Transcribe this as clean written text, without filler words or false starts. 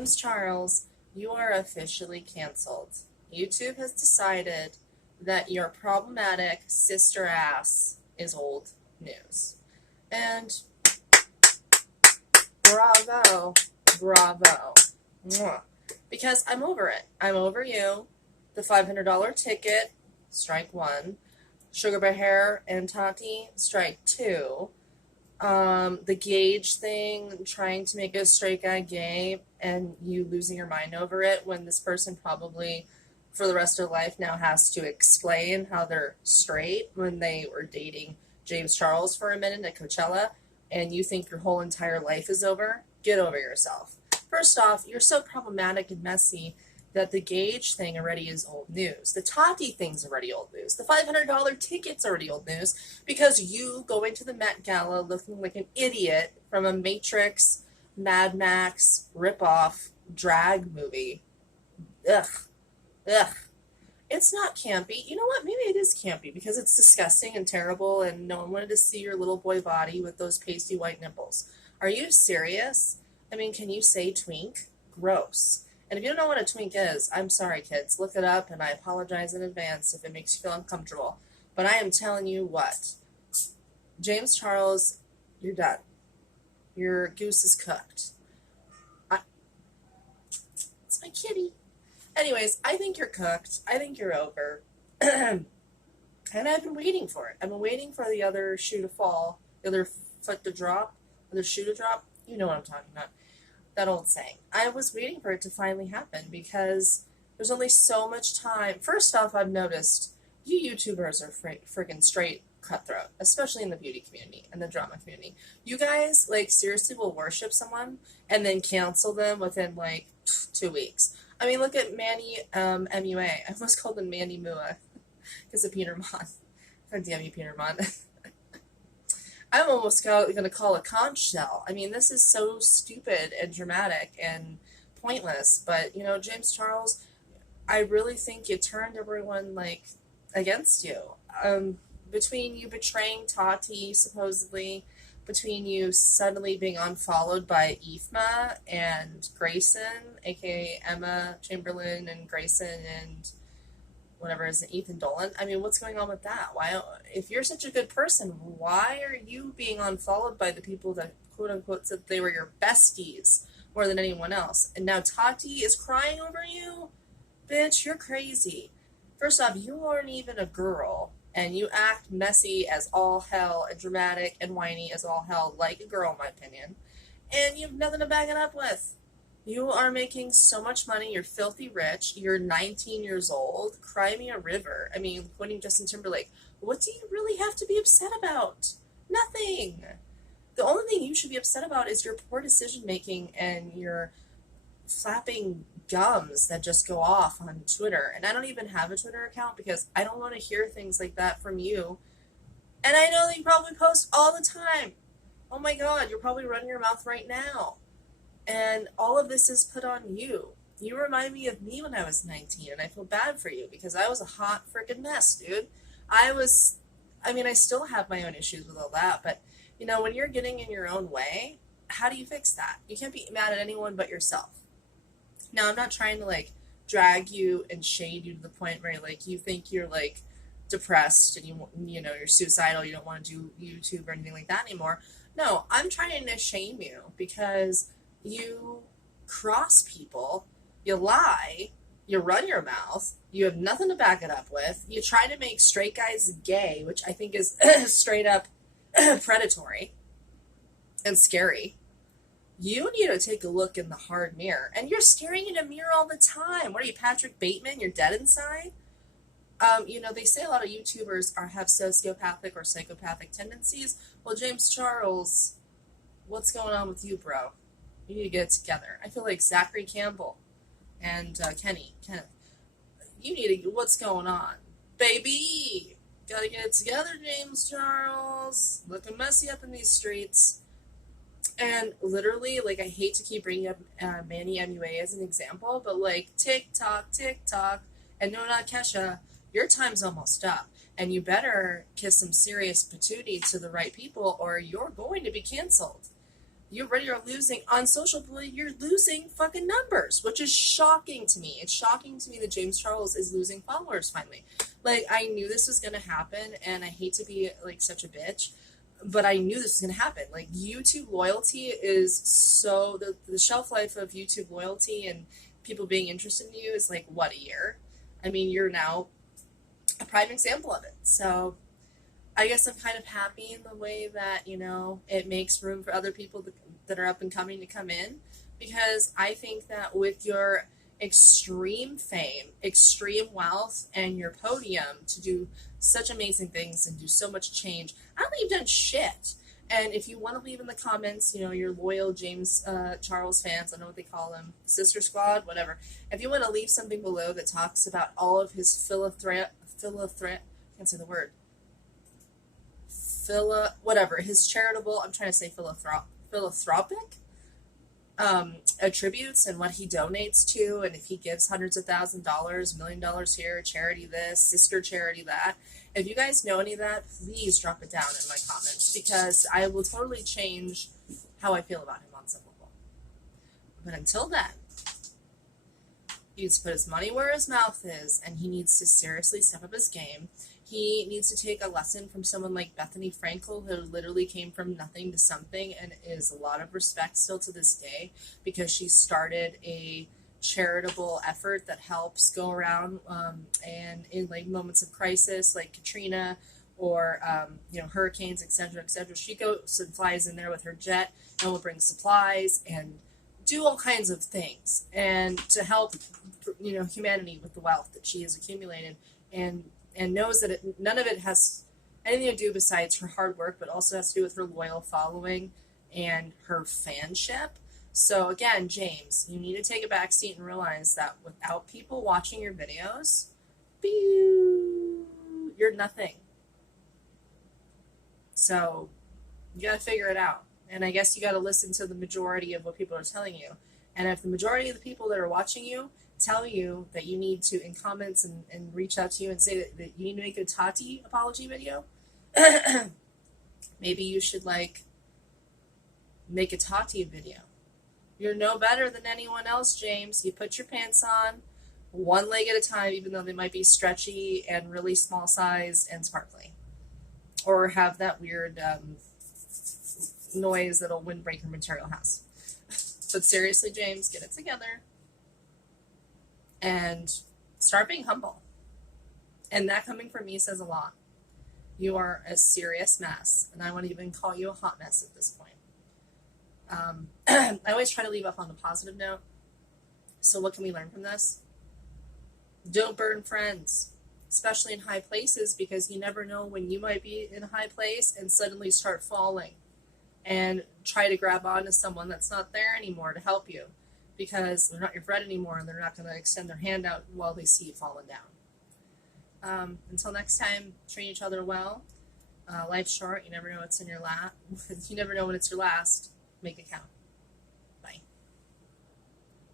James Charles, you are officially canceled. YouTube has decided that your problematic sister ass is old news. And bravo, bravo. Mwah. Because I'm over it. I'm over you. The $500 ticket, strike one. Sugar Bear Hair and Tati, strike two. The Gage thing, trying to make a straight guy gay and you losing your mind over it when this person probably for the rest of their life now has to explain how they're straight when they were dating James Charles for a minute at Coachella and you think your whole entire life is over. Get over yourself. First off, you're so problematic and messy that the Gage thing already is old news. The Tati thing's already old news. The $500 ticket's already old news because you going to the Met Gala looking like an idiot from a Matrix, Mad Max ripoff drag movie. Ugh. Ugh. It's not campy. You know what? Maybe it is campy because it's disgusting and terrible and no one wanted to see your little boy body with those pasty white nipples. Are you serious? I mean, can you say twink? Gross. And if you don't know what a twink is, I'm sorry, kids. Look it up, and I apologize in advance if it makes you feel uncomfortable. But I am telling you what. James Charles, you're done. Your goose is cooked. It's my kitty. Anyways, I think you're cooked. I think you're over. And I've been waiting for it. I've been waiting for the other shoe to fall, the other foot to drop, the other shoe to drop. You know what I'm talking about. That old saying. I was waiting for it to finally happen because there's only so much time. First off, I've noticed you YouTubers are freaking straight cutthroat, especially in the beauty community and the drama community. You guys, like, seriously will worship someone and then cancel them within, like, 2 weeks. I mean, look at Manny MUA. I almost called him Manny Mua because of Peter Mon. God damn you, Peter Mon. I'm almost going to call a conch shell. I mean, this is so stupid and dramatic and pointless. But, you know, James Charles, I really think you turned everyone, like, against you. Between you betraying Tati, supposedly, between you suddenly being unfollowed by Ifma and Grayson, a.k.a. Emma Chamberlain and Grayson and whatever is Ethan Dolan. I mean, what's going on with that? Why, if you're such a good person, why are you being unfollowed by the people that quote unquote said they were your besties more than anyone else? And now Tati is crying over you? Bitch, you're crazy. First off, you aren't even a girl, and you act messy as all hell and dramatic and whiny as all hell, like a girl, in my opinion. And you have nothing to back it up with. You are making so much money. You're filthy rich. You're 19 years old. Cry me a river. I mean, quoting Justin Timberlake, what do you really have to be upset about? Nothing. The only thing you should be upset about is your poor decision making and your flapping gums that just go off on Twitter. And I don't even have a Twitter account because I don't want to hear things like that from you. And I know that you probably post all the time. Oh my God, you're probably running your mouth right now. And all of this is put on you. You remind me of me when I was 19, and I feel bad for you because I was a hot freaking mess, dude. I still have my own issues with all that, but, you know, when you're getting in your own way, how do you fix that? You can't be mad at anyone but yourself. Now, I'm not trying to, like, drag you and shade you to the point where, like, you think you're, like, depressed and you know, you're suicidal, you don't want to do YouTube or anything like that anymore. No, I'm trying to shame you because you cross people, you lie, you run your mouth, you have nothing to back it up with, you try to make straight guys gay, which I think is straight up predatory and scary. You need to take a look in the hard mirror. And you're staring in a mirror all the time. What are you, Patrick Bateman? You're dead inside? You know, they say a lot of YouTubers have sociopathic or psychopathic tendencies. Well, James Charles, what's going on with you, bro? You need to get it together. I feel like Zachary Campbell and Kenneth. You need to, what's going on? Baby! Gotta get it together, James Charles. Looking messy up in these streets. And literally, like, I hate to keep bringing up Manny MUA as an example, but, like, tick-tock, and no, not Kesha, your time's almost up. And you better kiss some serious patootie to the right people or you're going to be canceled. You already are losing on social, you're losing fucking numbers, which is shocking to me. It's shocking to me that James Charles is losing followers finally. Like, I knew this was going to happen, and I hate to be like such a bitch, but I knew this was going to happen. Like, YouTube loyalty is so, the shelf life of YouTube loyalty and people being interested in you is like, what, a year? I mean, you're now a prime example of it. So I guess I'm kind of happy in the way that, you know, it makes room for other people that are up and coming to come in, because I think that with your extreme fame, extreme wealth, and your podium to do such amazing things and do so much change, I don't think you've done shit. And if you want to leave in the comments, you know, your loyal James Charles fans, I don't know what they call them, Sister Squad, whatever. If you want to leave something below that talks about all of his can't say the word, whatever, his charitable, I'm trying to say philanthropic attributes and what he donates to, and if he gives hundreds of $1,000s, $1 million here, charity this, sister charity that. If you guys know any of that, please drop it down in my comments, because I will totally change how I feel about him on some level. But until then, he needs to put his money where his mouth is, and he needs to seriously step up his game. He needs to take a lesson from someone like Bethany Frankel, who literally came from nothing to something and is a lot of respect still to this day, because she started a charitable effort that helps go around and in like moments of crisis like Katrina or you know, hurricanes, etc., etc. She goes and flies in there with her jet and will bring supplies and do all kinds of things and to help, you know, humanity with the wealth that she has accumulated, and knows that none of it has anything to do besides her hard work, but also has to do with her loyal following and her fanship. So again, James, you need to take a back seat and realize that without people watching your videos, you're nothing. So you got to figure it out. And I guess you got to listen to the majority of what people are telling you. And if the majority of the people that are watching you tell you that you need to, in comments and reach out to you and say that you need to make a Tati apology video, maybe you should like make a Tati video. You're no better than anyone else, James. You put your pants on one leg at a time, even though they might be stretchy and really small sized and sparkly, or have that weird noise that a windbreaker material has. But seriously, James, get it together and start being humble. And that coming from me says a lot. You are a serious mess, and I wouldn't even call you a hot mess at this point. I always try to leave off on a positive note. So what can we learn from this? Don't burn friends, especially in high places, because you never know when you might be in a high place and suddenly start falling and try to grab onto someone that's not there anymore to help you, because they're not your friend anymore and they're not going to extend their hand out while they see you falling down. Until next time, treat each other well. Life's short. You never know what's in your lap. You never know when it's your last. Make it count.